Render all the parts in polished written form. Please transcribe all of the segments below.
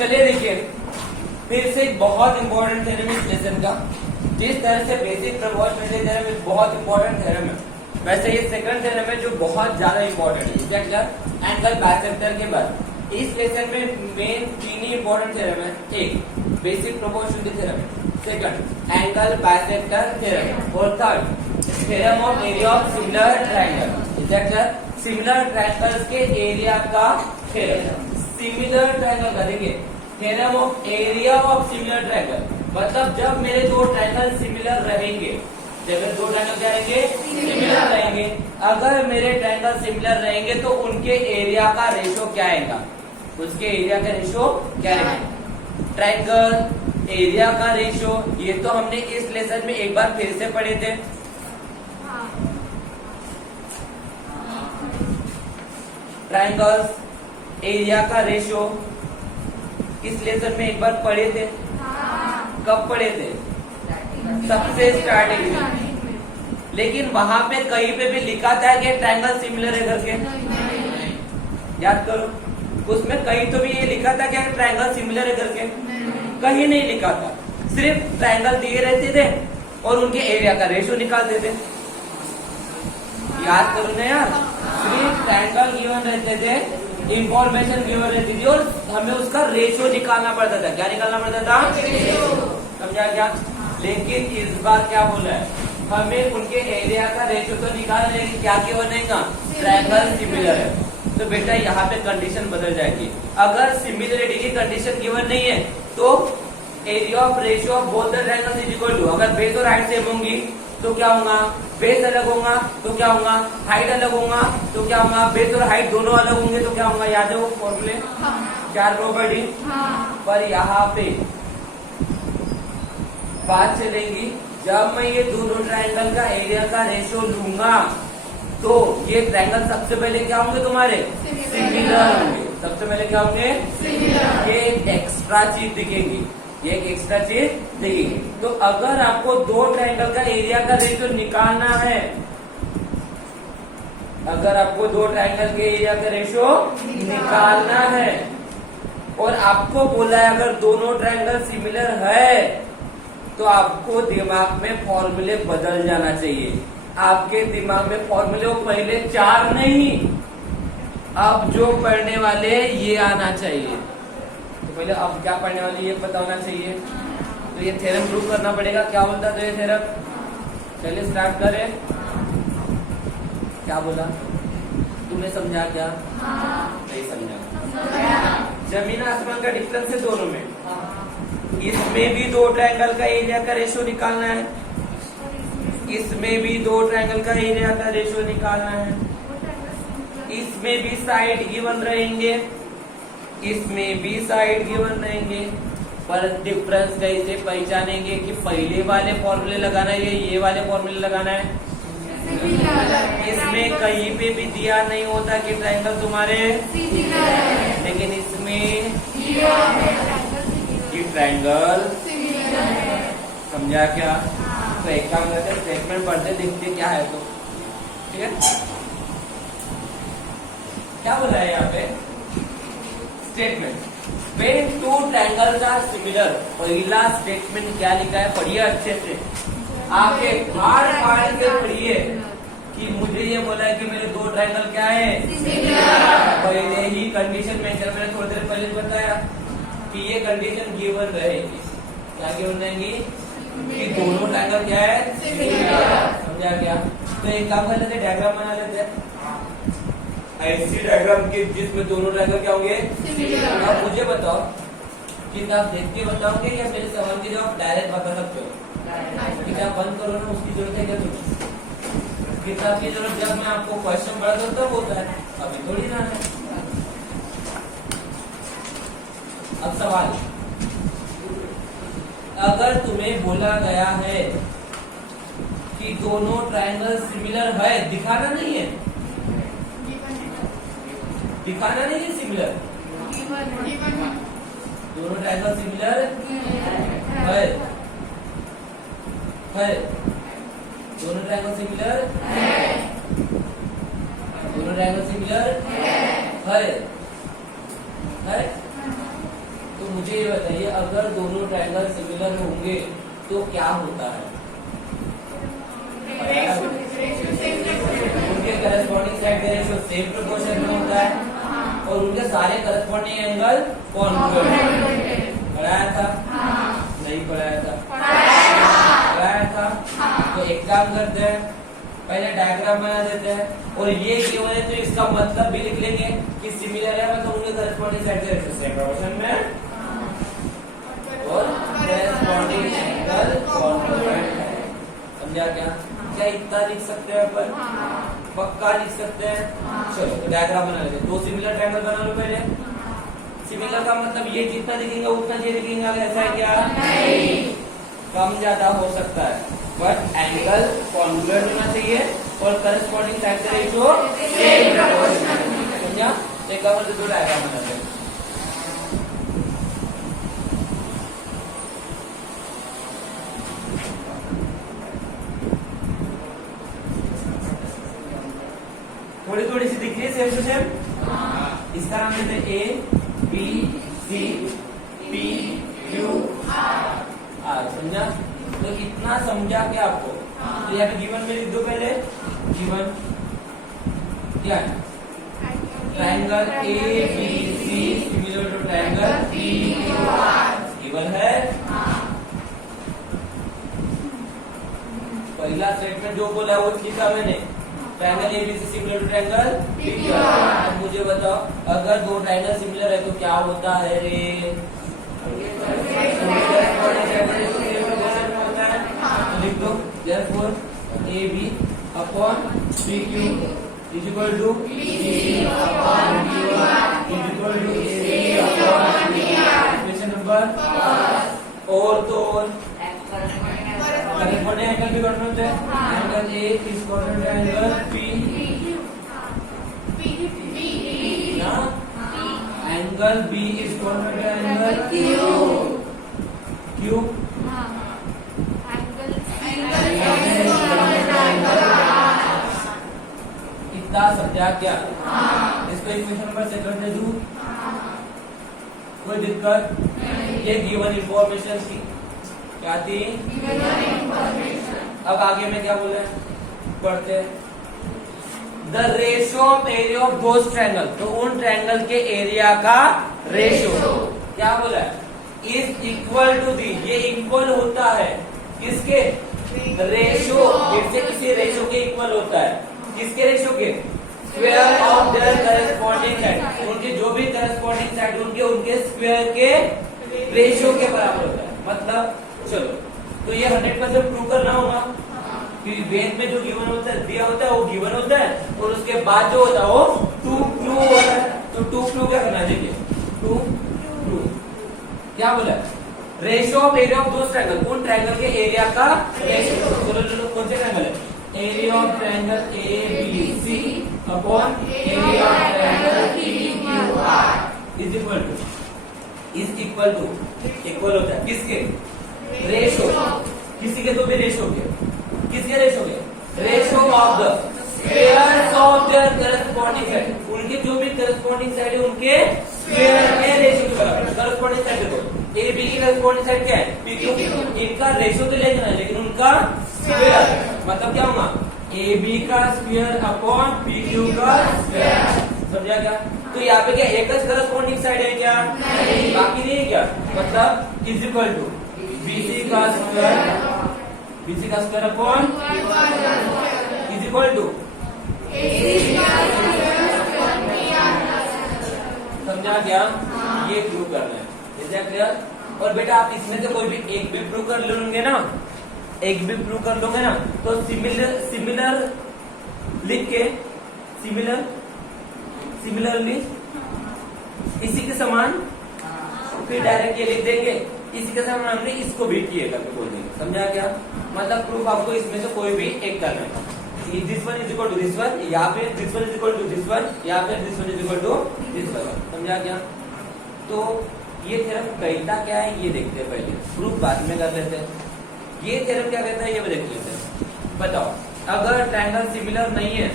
चलिए देखिए, फिर से एक बहुत इंपॉर्टेंट थ्योरम इस लेसन का। जिस तरह से बेसिक प्रोपोर्शनलिटी थ्योरम एक बहुत इंपॉर्टेंट थ्योरम है, वैसे ये सेकंड थ्योरम है जो बहुत ज्यादा इंपॉर्टेंट है। क्या क्या? एंगल बाइसेक्टर के बाद इस लेसन में मेन तीन ही इंपॉर्टेंट थ्योरम है। एक basic proportionality theorem, second angle bisector theorem और third theorem of area of similar triangle. क्या? सिमिलर ट्रायंगल्स के एरिया का थ्योरम। सिमिलर ट्रायंगल का देखिए, theorem of area of similar triangle, मतलब जब मेरे दो ट्रायंगल सिमिलर रहेंगे, जब दो ट्रायंगल क्या रहेंगे? सिमिलर रहेंगे। अगर मेरे ट्रायंगल सिमिलर रहेंगे तो उनके एरिया का रेशो क्या आएगा? उसके एरिया का रेशो क्या आएगा? ट्रायंगल एरिया का रेशो, ये तो हमने इस लेसन में एक बार फिर से पढ़े थे। ट्रायंगल्स एरिया का रेशो इस लेसन में एक बार पढ़े थे। कब पढ़े थे? सबसे स्टार्टिंग में। लेकिन वहां पे कहीं पे भी लिखा था कि ट्रायंगल सिमिलर है करके? याद करो, उसमें कहीं तो भी ये लिखा था कि ट्रायंगल सिमिलर है करके? कहीं नहीं लिखा था। सिर्फ ट्रायंगल दिए रहते थे और उनके एरिया का रेशो निकालते थे। याद करो ना यार, सिर्फ ट्रायंगल गिवन रहते थे, इंफॉर्मेशन गिवन रहती थी और हमें उसका रेशो निकालना पड़ता था। क्या निकालना पड़ता था? समझा क्या? लेकिन इस बार क्या बोला है? हमें उनके एरिया का रेशो तो निकालना, लेकिन क्या केवल नहीं का ट्रायंगल सिमिलर है। तो बेटा यहाँ पे कंडीशन बदल जाएगी। अगर सिमिलरिटी की कंडीशन गिवन नहीं है तो area of ratio of both the triangles is equal to, अगर बेस और हाइट सेम होंगी तो क्या होगा? बेस अलग होगा तो क्या होगा? हाइट अलग होगा तो क्या होगा? बेस और हाइट दोनों अलग होंगे तो क्या होगा? याद है वो फॉर्मूले? चार प्रॉपर्टी। पर यहाँ पे बात चलेगी, जब मैं ये दोनों ट्रायंगल का एरिया का रेशियो लूंगा तो ये ट्रायंगल सबसे पहले क्या होंगे तुम्हारे? सिमिलर होंगे। सबसे पहले क्या होंगे? सिमिलर। ये एक एक्स्ट्रा चीज दिखेगी, ये एक एक्स्ट्रा चीज दिखेगी। तो अगर आपको दो ट्रायंगल का एरिया का रेशियो निकालना है, अगर आपको दो ट्रायंगल के एरिया का रेशियो निकालना है और आपको बोला है अगर दोनों ट्रायंगल सिमिलर है तो आपको दिमाग में फॉर्मूले बदल जाना चाहिए। आपके दिमाग में फॉर्मूले पहले चार नहीं, अब जो पढ़ने वाले ये आना चाहिए। तो पहले अब क्या पढ़ने वाले ये पता होना चाहिए। तो ये थ्योरम प्रूव करना पड़ेगा। क्या बोलता था ये थ्योरम? चलिए स्टार्ट करें। क्या बोला? तुमने समझा क्या? नहीं समझा। जमीन आसमान का डिफरेंस है दोनों में। इसमें भी दो ट्रायंगल का एरिया का रेशियो निकालना है, इसमें भी दो ट्रायंगल का एरिया का रेशियो निकालना है। इसमें भी साइड गिवन रहेंगे, इसमें भी साइड गिवन रहेंगे। पर डिफरेंस कैसे पहचानेंगे कि पहले वाले फॉर्मूले लगाना है ये वाले फॉर्मूले लगाना है? इसमें कहीं पे भी दिया नहीं होता कि ट्रायंगल तुम्हारे, लेकिन इसमें ये ट्रायंगल समझा क्या? तो एक काम करते हैं, स्टेटमेंट पढ़ते देखते क्या है। तो ठीक है, क्या बोला है यहाँ पे? Statement when two triangles are similar. पहला स्टेटमेंट क्या लिखा है? पढ़िए अच्छे से, आपके फाड़ के पढ़िए कि मुझे ये बोला है कि मेरे दो ट्रायंगल क्या है? पहले ही कंडीशन मेंशन, मैंने थोड़ी देर पहले बताया कि ये कंडीशन गिवन रहेगी। क्या गिवन रहेगी? कि दोनों ट्रायंगल क्या है? समझा क्या? तो एक काम कर लेते, डायग्राम बना लेते हैं ऐसी डायग्राम की जिसमें दोनों ट्रायंगल क्या होंगे? अब मुझे बताओ, किताब देख के बताओगे या मेरे सवाल के जवाब डायरेक्ट बता सकते हो? किताब बंद करो ना, उसकी जरूरत है क्या तुम्हें? किताब की जरूरत जब मैं आपको क्वेश्चन पढ़ा दूं तब होता है, अभी थोड़ी ना है। अब सवाल, अगर तुम्हें बोला गया है कि दोनों ट्रायंगल सिमिलर है, दिखाना नहीं है, दिखाना नहीं है सिमिलर, दोनों ट्रायंगल सिमिलर है, दोनों ट्रायंगल सिमिलर है, दोनों ट्रायंगल सिमिलर है। तो मुझे ये बताइए, अगर दोनों ट्रायंगल सिमिलर होंगे तो क्या होता है? उनके करस्पॉन्डिंग साइड का रेशियो सेम प्रोपोर्शन में होता है और उनके सारे करस्पॉन्डिंग एंगल कॉन्ग्रुएंट है। पढ़ाया था? नहीं पढ़ाया था? पढ़ाया था। तो एक काम करते हैं, पहले डायग्राम बना देते हैं और ये गिवन है तो इसका मतलब भी लिख लेंगे कि सिमिलर है, मतलब उनके करस्पॉन्डिंग साइड का रेशियो सेम प्रोपोर्शन में और करस्पॉन्डिंग एंगल कॉन्ग्रुएंट है। समझा क्या? क्या इतना लिख सकते हैं अपन? पक्का लिख सकते हैं। चलो तो डायग्राम बना लेते हैं। दो सिमिलर ट्रायंगल बना लो पहले। सिमिलर का मतलब ये जितना दिखेंगे उतना ये दिखेंगे, ऐसा है क्या? नहीं, कम ज्यादा हो सकता है बट एंगल कॉन्ग्रुएंट होना चाहिए और करस्पॉन्डिंग साइड का रेशियो सेम प्रोपोर्शनल। समझा? एक बार दो डायग्राम बनाते हैं। थोड़ी थोड़ी सी दिख रही है सेम टू सेम। इसका नाम देते हैं A B C P Q R. समझा? तो इतना समझा क्या आपको? तो यहाँ पे गिवन में लिख दो पहले। गिवन क्या है? Triangle A B C similar to triangle P Q R given है। पहला सेट में जो बोला वो लिखा मैंने, triangle A B C similar to triangle P Q R. अब मुझे बताओ, अगर दो ट्रायंगल सिमिलर है तो क्या होता है रे? लिख दो, therefore AB upon PQ is equal to BC upon QR is equal to AC upon PR। Question number और तो और करस्पॉन्डिंग एंगल भी करना होता है। Angle A is equal to angle P ना, angle B is equal to angle Q इतना समझा क्या? इसको इक्वेशन नंबर सेकंड दे दूं? कोई दिक्कत? ये गिवन इंफॉर्मेशन थी। क्या थी? अब आगे में क्या बोले पढ़ते? The ratio of area of those triangle. तो उन ट्रायंगल के एरिया का रेशियो क्या बोला है? Is equal to the. ये इक्वल होता है किसके? रेशियो। फिर से किसी रेशियो के इक्वल होता है। किसके रेशियो के? Square of their corresponding side. उनके जो भी करस्पॉन्डिंग साइड उनके स्क्वायर के रेशियो के बराबर होता है। मतलब चलो, तो ये 100% प्रूव करना होगा कि वेद में जो गिवन होता है, दिया होता है वो गिवन होता है और उसके बाद जो होता है वो टू प्रूव होता है। तो टू प्रूव क्या करना चाहिए? टू प्रूव क्या बोला? Ratio of area of those triangle. उन ट्रायंगल के एरिया का रेशियो। चलो कौन से ट्रायंगल है? Area of triangle A B C upon area of triangle P Q R is equal to equal होता है किसके? रेशियो। किसी के तो भी रेशियो के। किसके रेशियो के? Ratio of the squares of their corresponding side. उनके जो भी करस्पॉन्डिंग साइड है उनके स्क्वायर के रेशियो के बराबर। करस्पॉन्डिंग साइड देखो, ए बी की करस्पॉन्डिंग साइड क्या है? P Q. इनका रेशियो तो लेना है लेकिन उनका स्क्वायर, मतलब क्या होगा? ए बी का स्क्वायर अपॉन पी क्यू का स्क्वायर। समझा क्या? तो यहाँ पे क्या एक करस्पॉन्डिंग साइड है क्या? नहीं। बाकी नहीं है क्या? मतलब इज इक्वल टू बीसी का square upon is equal to. समझा क्या? ये प्रूव करना है। Is that clear? और बेटा आप इसमें से कोई भी एक भी प्रूव कर लोगे ना, एक भी प्रूव कर लोगे ना, तो सिमिलर लिख के सिमिलरली इसी के समान फिर डायरेक्ट ये लिख देंगे, इसी के समान हमने इसको भी किए करके बोल देंगे। समझा क्या? मतलब प्रूफ आपको इसमें से कोई भी एक करना है। This one is equal to this one, यहाँ पे this one is equal to this one, यहाँ पे this one is equal to this one. समझा क्या? तो ये थ्योरम कहता क्या है ये देखते हैं पहले, प्रूफ बाद में कर लेते हैं। ये थ्योरम क्या कहता है ये भी देख लेते हैं। बताओ, अगर ट्रायंगल सिमिलर नहीं है,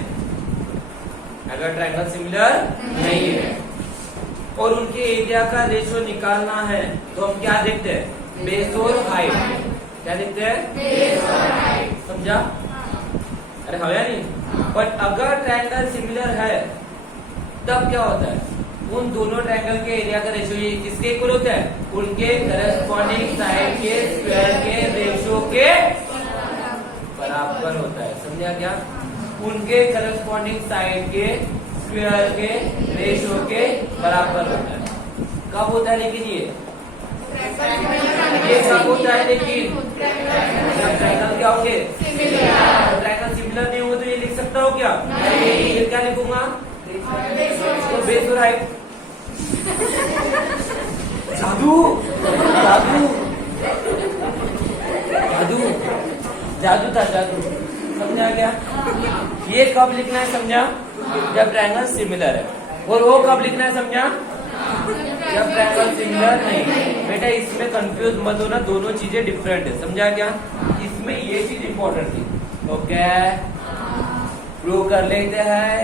अगर ट्रायंगल सिमिलर नहीं है और उनके एरिया का रेशियो निकालना है तो हम क्या देखते हैं, बेस और हाइट। क्या देखते हैं, बेस और हाइट। समझा? अरे हाँ या नहीं? बट अगर ट्रायंगल सिमिलर है तब क्या होता है, उन दोनों ट्रायंगल के एरिया का रेशियो किसके इक्वल होता है, उनके करस्पॉन्डिंग साइड के स्क्वायर के रेशियो के बराबर होता है। समझा क्या? उनके करस्पॉन्डिंग साइड के स्क्वायर के रेशियो के बराबर होता है। कब होता है लेकिन ये कब होता है लेकिन जब ट्रायंगल क्या होंगे, ट्रायंगल सिमिलर नहीं होगा तो ये लिख सकता हो क्या, ये क्या लिखूंगा, तो बेस और हाइट। जादू जादू जादू जादू था जादू। समझा क्या? ये कब लिखना है समझा, जब ट्रायंगल सिमिलर है। और वो कब लिखना है समझा, जब ट्रायंगल सिमिलर नहीं। बेटा इसमें कंफ्यूज मत होना, दोनों चीजें डिफरेंट है। समझा क्या? इसमें ये चीज इंपॉर्टेंट थी। ओके प्रूव कर लेते हैं,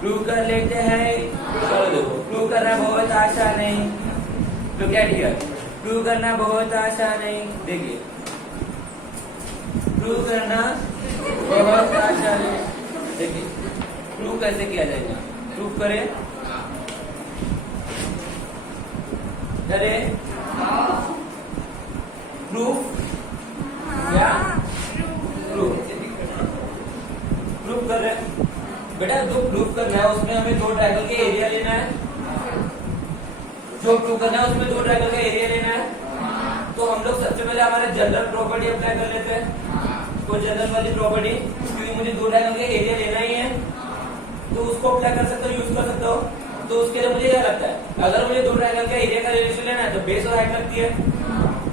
प्रूव कर लेते हैं। चलो देखो, प्रूव करना बहुत आसान नहीं। तो क्या डियर, प्रूव करना बहुत आसान नहीं। देखिए प्रूव करना बहुत आसान है। देखिए प्रूव कैसे किया जाएगा, प्रूव करें। अरे प्रूफ क्या, प्रूफ प्रूफ कर रहे हैं बेटा। जो प्रूफ करना है उसमें हमें दो ट्रायंगल के एरिया लेना है। जो प्रूफ करना है उसमें दो ट्रायंगल का एरिया लेना है। तो हम लोग सबसे पहले हमारे जनरल प्रॉपर्टी अप्लाई कर लेते हैं। तो जनरल वाली प्रॉपर्टी, क्योंकि मुझे दो ट्रायंगल का एरिया लेना ही है तो उसको अप्लाई कर सकते हो, यूज कर सकते हो। तो उसके लिए मुझे क्या लगता है, अगर मुझे दो ट्रायंगल का एरिया का रेशियो लेना है तो बेस और हाइट लगती है।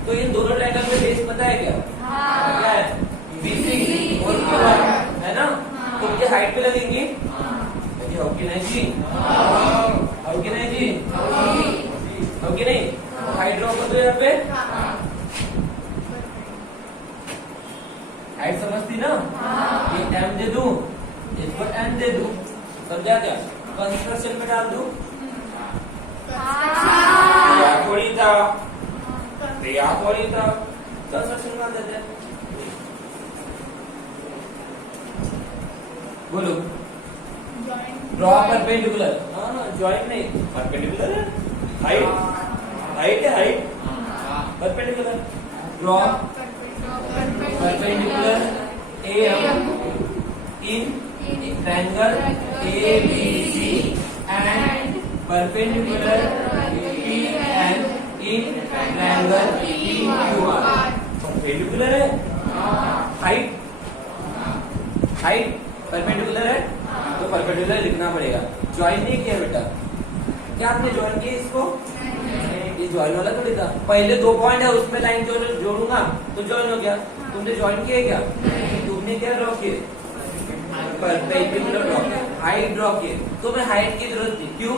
तो इन दोनों ट्रायंगल में बेस पता है क्या, क्या है, बीसी और है ना। तो मुझे हाइट पे लगेंगी, हो कि नहीं जी, हो कि नहीं जी, हो कि नहीं। हाइट ड्रॉ कर दो यहाँ पे, हाइट समझती ना, ये एम दे दूं, इसको एम दे दूं। समझा क्या? कंस्ट्रक्शन में डाल दूं, थोड़ी था थोड़ी था, कंस्ट्रक्शन में देते हैं। बोलो, ड्रॉ परपेंडिकुलर। हाँ ज्वाइन नहीं, परपेंडिकुलर है। हाइट है, height perpendicular. Draw perpendicular AM in triangle ABC and perpendicular PN in triangle PQR। Perpendicular है, हाइट हाइट परपेंडिकुलर है तो परपेंडिकुलर लिखना पड़ेगा। ज्वाइन नहीं किया बेटा, क्या आपने ज्वाइन किया इसको? ये ज्वाइन वाला थोड़ी था। पहले दो पॉइंट है उसमें लाइन जोड़ूंगा तो ज्वाइन हो गया। तुमने ज्वाइन किया क्या? तुमने क्या ड्रॉ किए? परपेंडिकुलर ड्रॉ किया, हाइट ड्रॉ किए। तुम्हें हाइट की जरूरत थी, क्यों?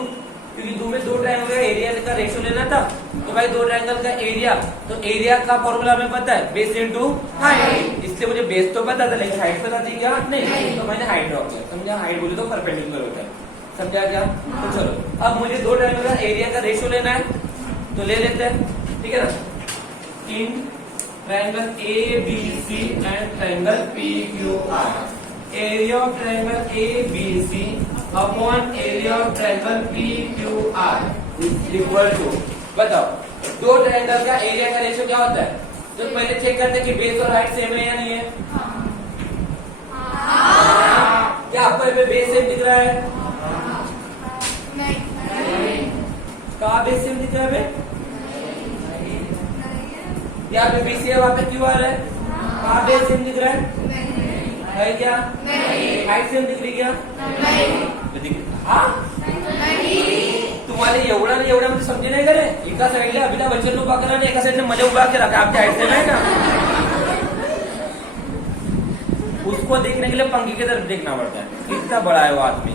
क्योंकि तुम्हें दो ट्रायंगल का एरिया का रेशियो लेना था। तो भाई दो ट्रायंगल का एरिया, तो एरिया का फॉर्मूला हमें पता है, बेस इनटू हाइट। इसलिए मुझे बेस तो पता था लेकिन हाइट पता थी क्या? नहीं। तो मैंने हाइट ड्रॉ किया। समझा? हाइट बोले तो परपेंडिकुलर होता है। समझा क्या? तो चलो अब मुझे दो ट्रायंगल का एरिया का रेशियो लेना है तो ले लेते हैं, ठीक है ना। In triangle ABC and triangle PQR, area of triangle ABC upon area of triangle PQR is equal to, बताओ दो ट्रायंगल का एरिया का रेशियो क्या होता है? तो पहले चेक करते हैं कि बेस और हाइट सेम है या नहीं है। क्या आपको बेस सेम दिख रहा है? कहाँ बेस सेम दिख रहा है? यहाँ पे BC है, वहाँ पे QR है। कहाँ बेस सेम दिख रहा है क्या? हाइट सेम दिख रही क्या? तुम्हाला एवढा नाही एवढा म्हणजे समजे नाही करे। एका साइडला अभिनव बच्चन उभा करा आणि एका साइडने मजा उभा के रखा। आपकी हाइट सेम है ना? उसको देखने के लिए पंखे की तरफ देखना पड़ता है, कितना बड़ा है वो आदमी।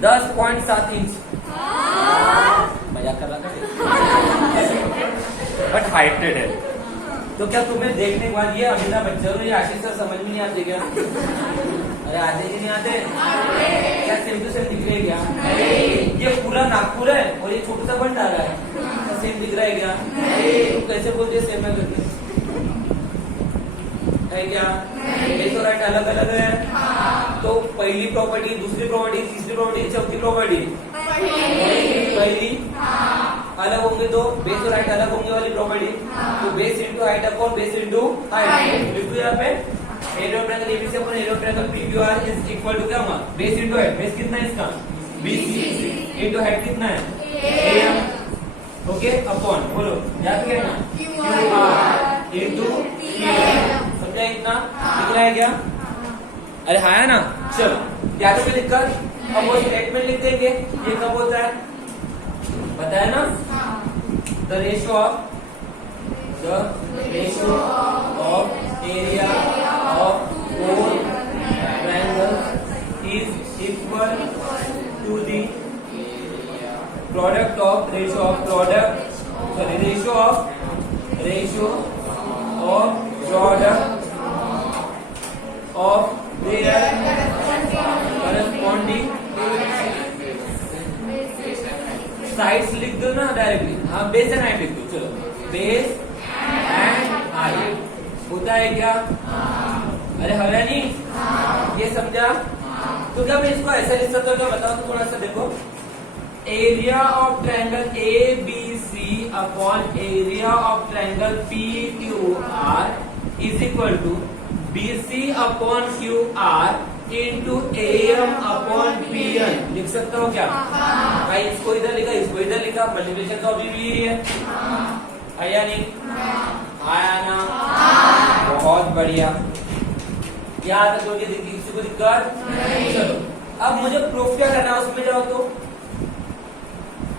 10.7 इंच। मजाक कर रहा था बट हाइटेड है। तो क्या तुम्हें देखने के बाद ये अभिनव बच्चन या आशीष सर समझ में नहीं आते क्या? अरे आते कि नहीं आते? क्या सेम टू सेम दिख रहे क्या? ये पूरा नागपुर है और ये छोटा सा भंडारा है, क्या सेम दिख रहा है क्या? तो कैसे बोलते सेम है करके? है क्या? लेफ्ट और राइट अलग अलग है। तो पहली प्रॉपर्टी, दूसरी प्रॉपर्टी, तीसरी प्रॉपर्टी, चौथी प्रॉपर्टी, पहली अलग होंगे तो बेस और हाइट अलग होंगे वाली प्रॉपर्टी। तो base into height upon base into height. लिखो यहाँ पे area of triangle ABC upon area of triangle PQR is equal to क्या होगा? Base into height. बेस कितना है इसका? बीसी इंटू हाइट कितना है? एएम। ओके अपॉन बोलो याद क्या ना? QR into PM. समझा इतना? दिख रहा है क्या? अरे हाँ है ना? चलो क्या तो दिक्कत? अब वो स्टेटमेंट लिख देंगे। ये कब होता है पता है ना? The ratio of area of four triangles is equal to the product of ratio of product of their corresponding sides लिख दो ना डायरेक्टली। हाँ बेस एंड हाइट लिख दो। चलो बेस एंड हाइट होता है क्या? अरे हरा नहीं? ये समझा? तो क्या मैं इसको ऐसा लिख सकता हूँ क्या? बताओ तो थोड़ा सा देखो। Area of triangle A B C upon area of triangle P Q R is equal to BC upon QR into AM upon PN। लिख सकता हो क्या? भाई इसको इधर लिखा, इसको इधर लिखा, मल्टीप्लिकेशन तो अभी भी यही है। आया नहीं? आया ना? बहुत बढ़िया। याद रखो किसी को दिक्कत? चलो अब मुझे प्रूफ क्या करना है उसमें जाओ तो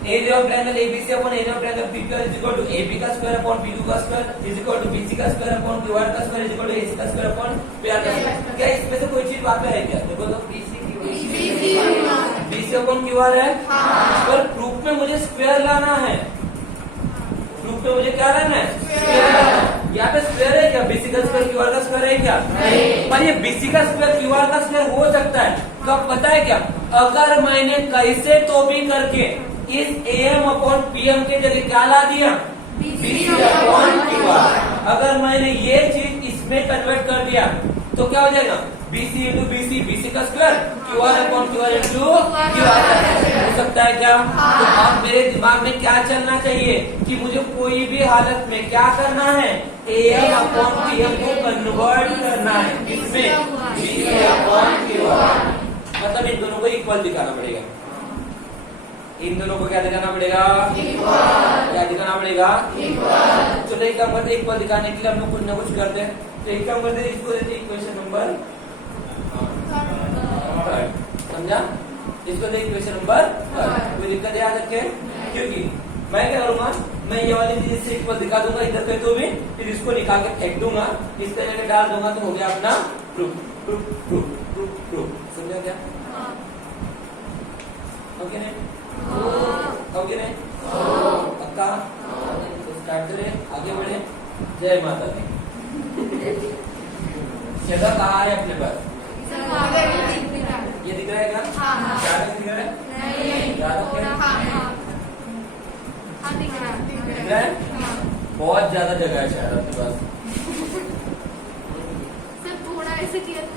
area of triangle ABC upon area of triangle PQR is equal to AB का स्क्वायर अपॉन पीक्यू का square is equal to BC का स्क्वायर अपॉन क्यूआर का square is equal to AC का स्क्वायर अपॉन पीआर का square. क्या इसमें से कोई चीज वहां पे है क्या? देखो तो बीसी अपॉन क्यूआर है और प्रूफ में मुझे स्क्वायर लाना है। प्रूफ में मुझे क्या लाना है? स्क्वायर। यहाँ पे स्क्वायर है क्या? बीसी का स्क्वायर क्यूआर का स्क्वायर है क्या? पर ये बीसी का स्क्वायर क्यूआर का स्क्वायर हो सकता है कब पता है क्या? अगर मैंने कैसे तो भी करके इस AM अपॉन PM के जगह क्या ला दिया? BC upon QR। अगर मैंने ये चीज इसमें कन्वर्ट कर दिया तो क्या हो जाएगा? BC इंटू BC, BC का square, QR upon QR into QR हो सकता है क्या? तो अब मेरे दिमाग में क्या चलना चाहिए कि मुझे कोई भी हालत में क्या करना है? AM अपॉन PM को कन्वर्ट करना है इसमें BC अपॉन QR। मतलब इन दोनों को इक्वल दिखाना पड़ेगा। इन दोनों को क्या दिखाना पड़ेगा? इक्वल। क्या दिखाना पड़ेगा? इक्वल। चलो एक काम करते हैं, इक्वल दिखाने के लिए हम लोग कुछ ना कुछ करते हैं। तो एक काम करते हैं, इसको देते हैं इक्वेशन नंबर थर्ड। समझा? इसको देते इक्वेशन नंबर थर्ड। कोई दिक्कत याद रखे? क्योंकि मैं क्या करूंगा, मैं ये वाली चीज से इक्वल दिखा दूंगा इधर पे तो भी, फिर इसको निकाल के फेंक दूंगा, इस तरह के डाल दूंगा तो हो गया अपना proof. Proof proof proof proof. समझा क्या? ओके नहीं? ओके नहीं? पक्का? तो स्टार्ट करें, आगे बढ़े। जय माता दी। जगह कहाँ है अपने पास? ये दिख रहा है क्या? क्या दिख रहा है? दिख रहा है? बहुत ज्यादा जगह है शायद अपने पास। सिर्फ थोड़ा ऐसे किया तो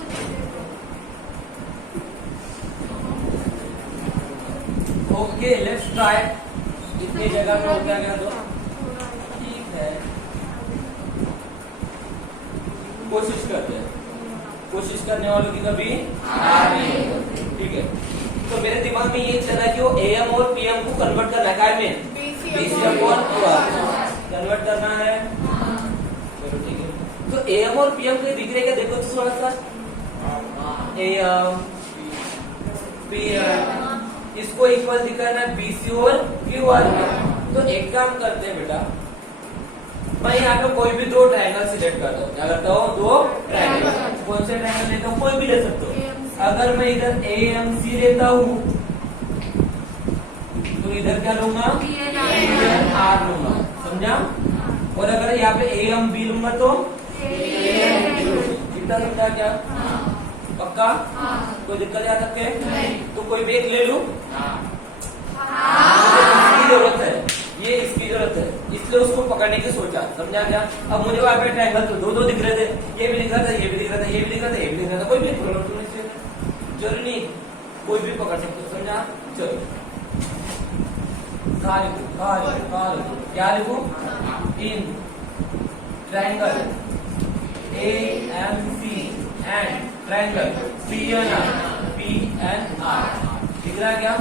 ओके लेट्स ट्राई। इतनी जगह में हो गया तो ठीक है, कोशिश करते हैं। कोशिश करने वालों की कभी हार नहीं होती। ठीक है, तो मेरे दिमाग में ये चला कि वो AM और PM को कन्वर्ट करना है, काय में BC अपॉन QR कन्वर्ट करना है। चलो ठीक है, तो AM और PM के दिख रहे क्या? देखो तो थोड़ा सा AM PM, इसको इक्वल दिखाना है BC और QR में। तो एक काम करते हैं बेटा, मैं यहाँ पे कोई भी दो ट्रायंगल सिलेक्ट करता हूँ। क्या करता हूँ? दो ट्रायंगल। कौन से ट्रायंगल लेता हूँ? कोई भी ले सकते हो। अगर मैं इधर AMC लेता हूँ तो इधर क्या लूंगा? PNR लूंगा। समझा? और अगर यहाँ पे AMB लूंगा तो कितना समझा क्या? पक्का? पक्का? कोई दिक्कत यहाँ तक के? तो कोई भी एक ले लूं? इसकी जरूरत है, ये इसकी जरूरत है, इसलिए उसको पकड़ने की सोचा, समझा क्या? अब मुझे वहां पे ट्रायंगल तो दो दिख रहे थे, ये भी दिख रहा था, ये भी दिख रहा था, ये भी दिख रहा था, ये भी दिख रहा था, कोई भी जरूरी नहीं, कोई भी पकड़ सकते हो, समझा? चलो क्या लिखू? In triangle AMC and triangle PNR दिख रहा है क्या?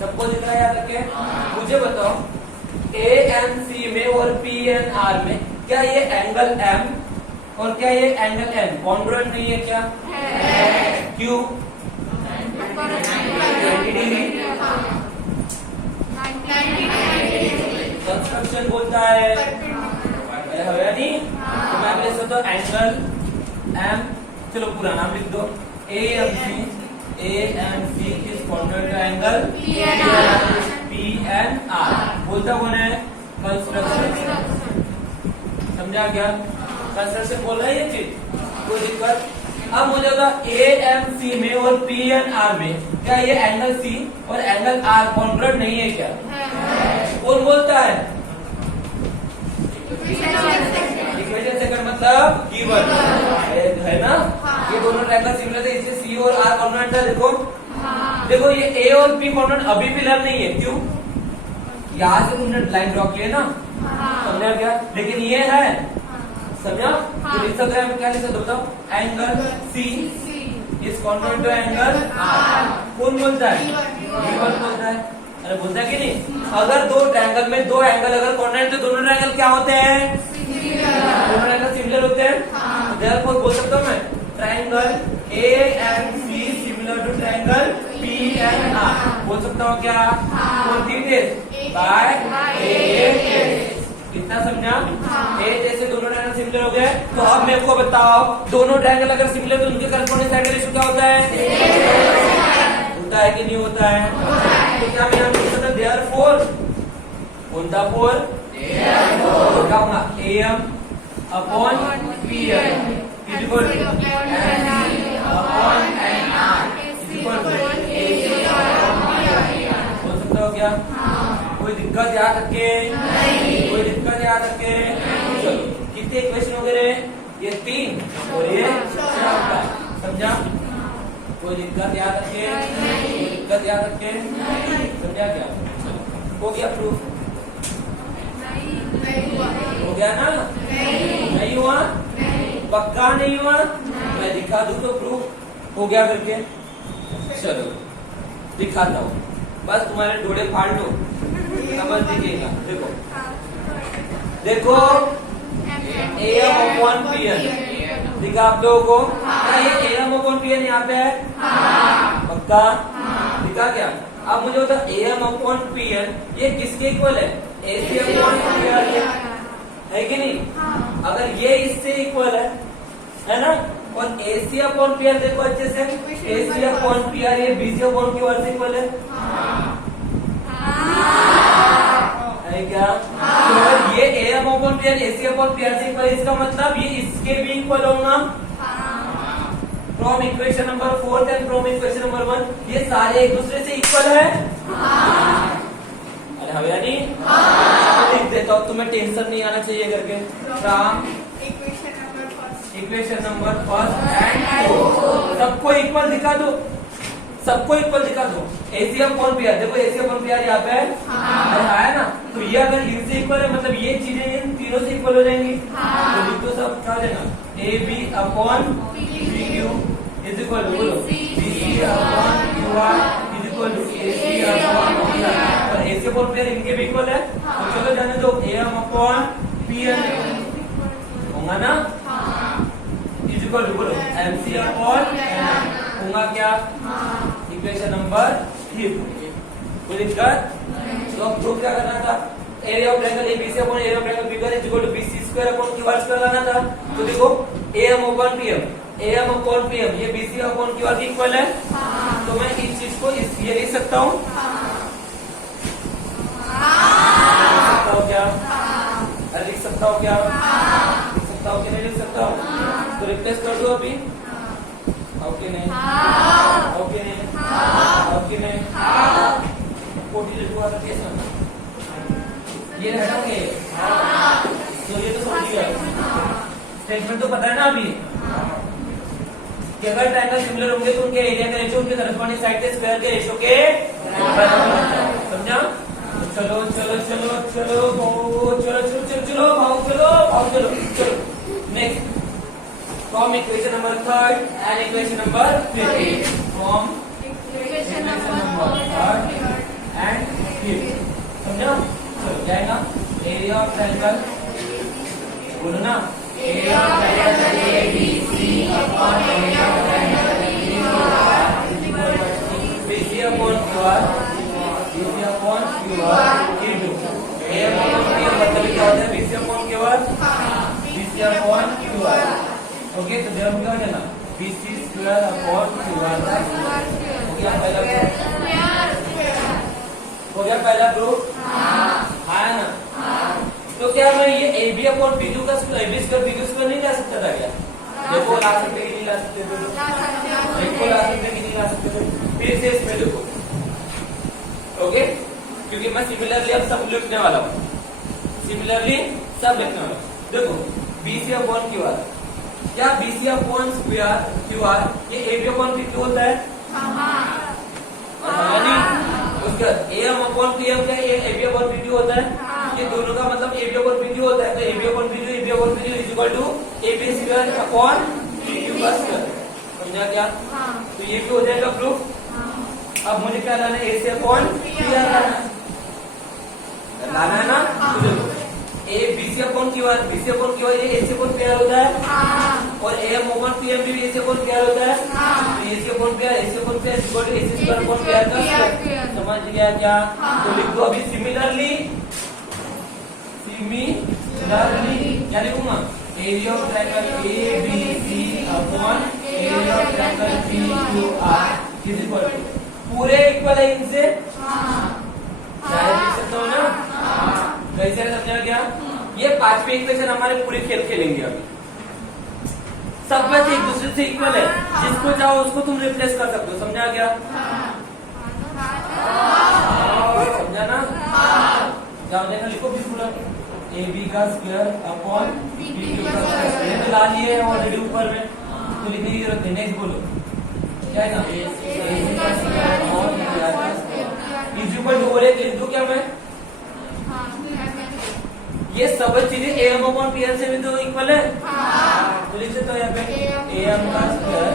सबको दिख रहा है याद रखे? मुझे बताओ AMC में और PNR में क्या ये एंगल M और क्या ये एंगल N कॉन्ग्रुएंट नहीं है क्या? क्यों? 90 डिग्री कंस्ट्रक्शन बोलता है, नहीं? तो मैं ले सकता हूँ एंगल M, चलो पूरा नाम लिख दो, AMC is congruent to angle PNR। बोलता कौन है? कंस्ट्रक्शन। समझा क्या? कंस्ट्रक्शन बोल रहा है ये चीज, कोई दिक्कत? अब मुझे होगा AMC में और PNR में क्या ये एंगल C और एंगल R कॉन्ग्रुएंट नहीं है क्या? कौन बोलता है? इक्वेशन सेकंड मतलब गिवन है ना? ये दोनों ट्रायंगल सिमिलर थे, इसलिए C और R कॉन्ग्रुएंट था। देखो देखो ये A और P कॉन्ग्रुएंट अभी भी लर्न नहीं है, क्यों? यहाँ से तुमने लाइन ड्रॉ किया ना, समझा क्या? लेकिन ये है, समझा? तो लिख सकते हैं, क्या लिख सकते बताओ? Angle C is congruent to angle R। कौन बोलता है? गिवन बोलता है। अरे बोलता है कि नहीं? अगर दो ट्रायंगल में दो एंगल अगर कॉन्ग्रुएंट तो दोनों ट्रायंगल क्या होते हैं? दोनों ट्रायंगल सिमिलर होते हैं। देयरफॉर बोल सकता हूँ मैं triangle AMC similar to triangle PNR। बोल सकता हूँ क्या? कौन बाय A। कितना समझा? A जैसे दोनों ट्रायंगल सिमिलर हो गए, तो अब मेरे को बताओ दोनों ट्रायंगल अगर सिमिलर तो उनके करस्पॉन्डिंग साइड का रेशियो क्या होता है? होता है कि नहीं होता है? तो क्या मैं यहाँ लिख सकता? देयरफॉर कौन था? फोर तो क्या होगा? AM upon PN is equal to MC upon NR is equal to AC upon PN। बोल सकते हो क्या? कोई दिक्कत याद रखे? कोई दिक्कत याद रखे? चलो कितने इक्वेशन हो गए? ये 3 और ये 4। समझा? कोई दिक्कत याद रखे? दिक्कत याद रखे? समझा क्या? हो गया प्रूफ? हो गया ना? नहीं हुआ? पक्का नहीं हुआ? मैं दिखा दूं तो प्रूफ हो गया करके? चलो दिखाता हूँ, बस तुम्हारे डोले फाड़ लो, समझ दीजिएगा। देखो देखो AM अपॉन PN दिखा आप लोगों को? क्या ये AM अपॉन PN यहाँ पे है? पक्का दिखा क्या? अब मुझे बता AM अपॉन PN ये किसके इक्वल है? AC अपॉन PR है कि नहीं? अगर ये इससे इक्वल है ना? और AC अपॉन PR देखो अच्छे से, AC अपॉन PR ये BC अपॉन QR से इक्वल है क्या? तो अगर ये AM upon PR AC upon PR से इक्वल है, इसका मतलब ये इसके भी इक्वल होगा। From equation number 4 and from equation number 1 ये सारे एक दूसरे से इक्वल है। अरे हमें यानी लिख देता हूँ, तुम्हें टेंशन नहीं आना चाहिए करके। फ्रॉम इक्वेशन नंबर 1 एंड 4 सबको इक्वल दिखा दो, सबको इक्वल दिखा दो। AC अपॉन PR देखो, AC अपॉन PR यहाँ पे है ना? तो ये अगर इनसे इक्वल है मतलब ये चीजें इन तीनों से इक्वल हो जाएंगी। तो लिख दो सब, क्या हो जाएगा? AB upon PQ is equal to बोलो BC upon QR is equal to AC upon PR। और AC अपॉन PR इनके भी इक्वल है, तो चलो जाने दो AM अपॉन PN होगा ना? इज इक्वल टू बोलो MC अपॉन NR होगा क्या? Equation number 3। कोई दिक्कत? तो अब प्रूफ क्या करना था? Area of triangle ABC upon area of triangle PQ is equal to BC square upon QR square लाना था। तो देखो AM अपॉन PM ये BC अपॉन QR की इक्वल है। तो मैं इस चीज को ये लिख सकता हूँ क्या? अरे लिख सकता हूँ क्या? लिख सकता हूँ कि नहीं लिख सकता हूँ? तो रिप्लेस कर दो अभी। ओके नहीं? हाँ। ओके नहीं? हाँ। ओके नहीं? हाँ। 40 वाला केस ना ये हटाओगे? तो ये तो समझ गया। स्टेटमेंट तो पता है ना अभी कि अगर ट्रायंगल सिमिलर होंगे तो उनके एरिया का रेशियो उनके करस्पॉन्डिंग साइड के स्क्वायर के रेशियो के बराबर होता है। समझा? चलो चलो चलो चलो चलो चलो चलो चलो भाव चलो चलो next from equation number 3 and equation number 5 from equation number number 3 and 5 समझा? चलो जाएगा एरिया ऑफ ट्रायंगल बोलो ना area of triangle ABC upon area of triangle BC upon QR BC upon QR into A upon P मतलब क्या होता है BC upon QR BC upon QR okay तो जब क्या हो जाएगा BC स्क्वायर अपॉन QR हो गया पहला प्रूफ हाँ ना तो क्या मैं ये AB अपॉन PQ का AB स्क्वायर PQ स्क्वायर नहीं ला सकता था क्या? देखो ला सकते कि नहीं ला सकते थे? देखो ला सकते कि नहीं ला सकते थे? फिर से इसमें देखो ओके क्योंकि मैं सिमिलरली अब सब लिखने वाला हूँ सिमिलरली सब लिखने वाला हूँ देखो BC अपॉन QR क्या BC अपॉन QR ये AB अपॉन PQ होता है नहीं उसका AM अपॉन PM क्या AB अपॉन PQ होता है ये दोनों का मतलब AB अपॉन PQ होता है तो AB upon PQ is equal to AB square upon PQ का स्क्वायर समझा क्या? तो ये भी हो जाएगा प्रूफ। अब मुझे क्या लाना है A से अपॉन PR लाना है ना तो देखो A BC अपॉन QR ये A से अपॉन PR होता है और AM अपॉन PM भी A से अपॉन PR होता है तो A C upon PR is equal to AC square upon PR का स्क्वायर समझ गया क्या? तो लिख दो अभी सिमिलरली क्या लिखूंगा area of triangle ABC upon area of triangle PQR is equal to पूरे इक्वल है इनसे लिख सकता हूँ ना कैसे समझा क्या? ये पांचवी इक्वेशन हमारे पूरे खेल खेलेंगे अभी सब में से एक दूसरे से इक्वल है जिसको चाहो उसको तुम रिप्लेस कर सकते हो समझा क्या? समझा ना? क्या हो जाएगा लिखो भी पूरा AB का स्क्वायर अपॉन PQ का स्क्वायर ये तो ला लिए है ऑलरेडी ऊपर में तो लिखने की जरूरत नहीं नेक्स्ट बोलो क्या है ना AC का स्क्वायर अपॉन PR का स्क्वायर इज इक्वल टू और एक लिख दूं क्या मैं ये सब चीजें AM अपॉन PR से भी तो इक्वल है तो लिख सकते हो यहाँ पे AM का square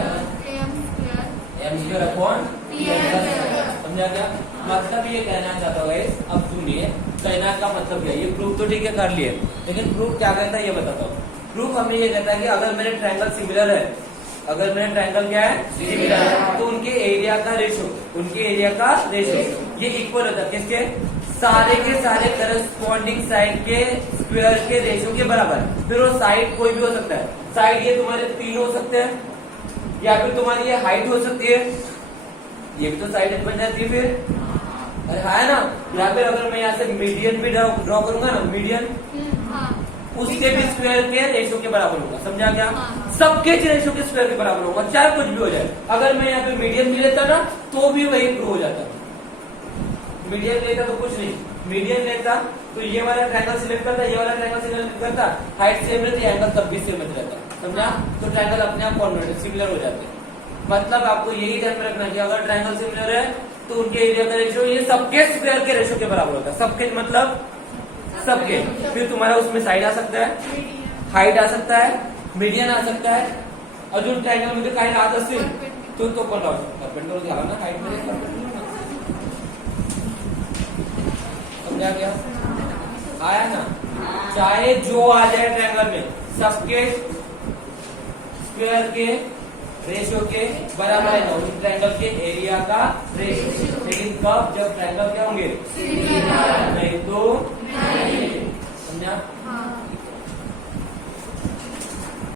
M square upon PR का स्क्वायर समझा क्या? मतलब ये कहना चाहता हूँ गाइस अब सुनिए कहना का मतलब क्या ये प्रूफ तो ठीक है कर लिए लेकिन प्रूफ क्या कहता है ये बताता हूँ। प्रूफ हमें ये कहता है कि अगर मेरे ट्रायंगल सिमिलर है अगर मेरा ट्रायंगल क्या है सिमिलर है तो उनके एरिया का रेशियो ये इक्वल होता है किसके सारे के सारे करस्पॉन्डिंग साइड के स्क्वायर के रेशियो के बराबर फिर वो साइड कोई भी हो सकता है साइड ये तुम्हारे 3 हो सकते हैं या फिर तुम्हारी ये हाइट हो सकती है ये भी तो साइड बन जाती है फिर अरे है ना या फिर अगर मैं यहाँ से मीडियन भी ड्रॉ करूंगा ना मीडियन उसके भी स्क्वायर के रेशियो के बराबर होगा समझा क्या? सबके रेशियो के स्क्वायर के बराबर होगा चाहे कुछ भी हो जाए अगर मैं यहाँ पे मीडियन भी लेता ना तो भी वही प्रूव हो जाता मीडियन लेता तो कुछ नहीं मीडियन लेता तो ये वाला ट्रायंगल सिलेक्ट करता ये वाला ट्रायंगल सिलेक्ट करता हाइट सेम रहती एंगल तब भी सेम रहता समझा? तो ट्रायंगल अपने आप कॉन्वर्ट सिमिलर हो जाते हैं मतलब आपको यही ध्यान में रखना कि अगर ट्रायंगल सिमिलर है तो उनके एरिया का रेशियो ये सबके स्क्वायर के रेशियो के बराबर होता है सबके मतलब सबके फिर तुम्हारा उसमें साइड आ सकता है हाइट आ सकता है मीडियन आ सकता है अजून ट्रायंगल मध्ये काही राहत असेल तो पण राहू शकतो परपेंडिकुलर झाला ना हाइट मध्ये परपेंडिकुलर समझा क्या? आया ना चाहे जो आ जाए ट्रायंगल में सबके स्क्वायर के रेशियो के बराबर है ना उस ट्रायंगल के एरिया का रेशियो लेकिन कब जब ट्रायंगल क्या होंगे नहीं तो समझा?